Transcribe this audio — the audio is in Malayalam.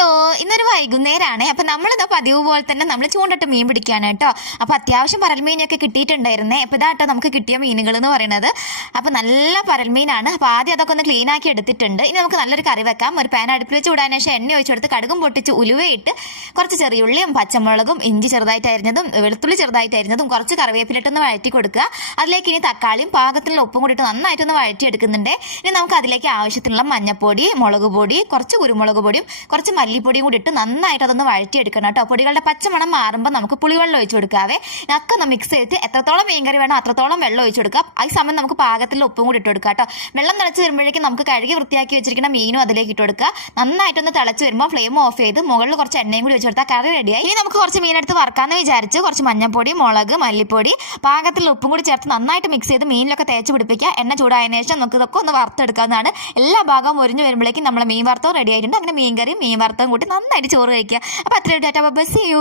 ഹലോ, ഇന്നൊരു വൈകുന്നേരമാണ്. അപ്പം നമ്മളിതാ പതിവ് പോലെ തന്നെ നമ്മൾ ചൂണ്ടിട്ട് മീൻ പിടിക്കുകയാണ് കേട്ടോ. അപ്പോൾ അത്യാവശ്യം പരൽമീനൊക്കെ കിട്ടിയിട്ടുണ്ടായിരുന്നേ. അപ്പോൾ ഇതാട്ടോ നമുക്ക് കിട്ടിയ മീനുകൾ എന്ന് പറയുന്നത്. അപ്പോൾ നല്ല പരൽമീനാണ്. അപ്പോൾ ആദ്യം അതൊക്കെ ഒന്ന് ക്ലീൻ ആക്കി എടുത്തിട്ടുണ്ട്. ഇനി നമുക്ക് നല്ലൊരു കറി വെക്കാം. ഒരു പാൻ അടുപ്പിൽ വെച്ച് വിടാൻ ശേഷം എണ്ണ ഒഴിച്ചു കൊടുത്ത് കടുകും പൊട്ടിച്ച് ഉലുവയിട്ട് കുറച്ച് ചെറിയുള്ളിയും പച്ചമുളകും ഇഞ്ചി ചെറുതായിട്ട് അരിഞ്ഞതും വെളുത്തുള്ളി ചെറുതായിട്ട് അരിഞ്ഞതും കുറച്ച് കറിവേപ്പിലിട്ടൊന്ന് വഴറ്റി കൊടുക്കുക. അതിലേക്ക് ഇനി തക്കാളിയും പാകത്തിനുള്ള ഉപ്പും കൂടിയിട്ട് നന്നായിട്ടൊന്ന് വഴറ്റി എടുക്കുന്നുണ്ട്. ഇനി നമുക്ക് അതിലേക്ക് ആവശ്യത്തിനുള്ള മഞ്ഞപ്പൊടി, മുളക് പൊടി, കുറച്ച് കുരുമുളക് പൊടിയും കുറച്ച് മല്ലിപ്പൊടിയും കൂടി ഇട്ട് നന്നായിട്ട് അതൊന്ന് വഴറ്റിയെടുക്കണം കേട്ടോ. പൊടികളുടെ പച്ചമണം മാറുമ്പോൾ നമുക്ക് പുളിവെള്ളം ഒഴിച്ചു കൊടുക്കാവേ. ഒക്കെ ഒന്ന് മിക്സ് ചെയ്തിട്ട് എത്രത്തോളം മീൻകറി വേണോ അത്രത്തോളം വെള്ളം ഒഴിച്ചു കൊടുക്കാം. ആ സമയം നമുക്ക് പാകത്തിൽ ഉപ്പും കൂടി ഇട്ട് കൊടുക്കാം കേട്ടോ. വെള്ളം തിളച്ച് വരുമ്പോഴേക്കും നമുക്ക് കഴുകി വൃത്തിയാക്കി വെച്ചിരിക്കുന്ന മീനും അതിലേക്ക് ഇട്ട് കൊടുക്കുക. നന്നായിട്ടൊന്ന് തിളച്ച് വരുമ്പോൾ ഫ്ലെയിം ഓഫ് ചെയ്ത് മുകളിൽ കുറച്ച് എണ്ണയും കൂടി വെച്ച് കൊടുത്താൽ കറി റെഡിയായി. ഇനി നമുക്ക് കുറച്ച് മീനെടുത്ത് വറക്കാമെന്ന് വിചാരിച്ച് കുറച്ച് മഞ്ഞൾപ്പൊടി, മുളക്, മല്ലിപ്പൊടി, പാകത്തിൽ ഉപ്പും കൂടി ചേർത്ത് നന്നായിട്ട് മിക്സ് ചെയ്ത് മീനിലൊക്കെ തേച്ച് പിടിപ്പിക്കുക. എണ്ണ ചൂടായതിനു ശേഷം നമുക്ക് ഇതൊക്കെ ഒന്ന് വറുത്തെടുക്കാവുന്നതാണ്. എല്ലാ ഭാഗവും ഒരിഞ്ഞ് വരുമ്പോഴേക്കും നമ്മളെ മീൻ വറുത്തവും റെഡി ആയിട്ടുണ്ട്. അങ്ങനെ മീൻ കറിയും മീൻ വറുത്തവും കൂട്ടി നന്നായിട്ട് ചോറ് കഴിക്കുക. അപ്പോൾ അത്രയും ടാറ്റാ ബൈ, സീ യു.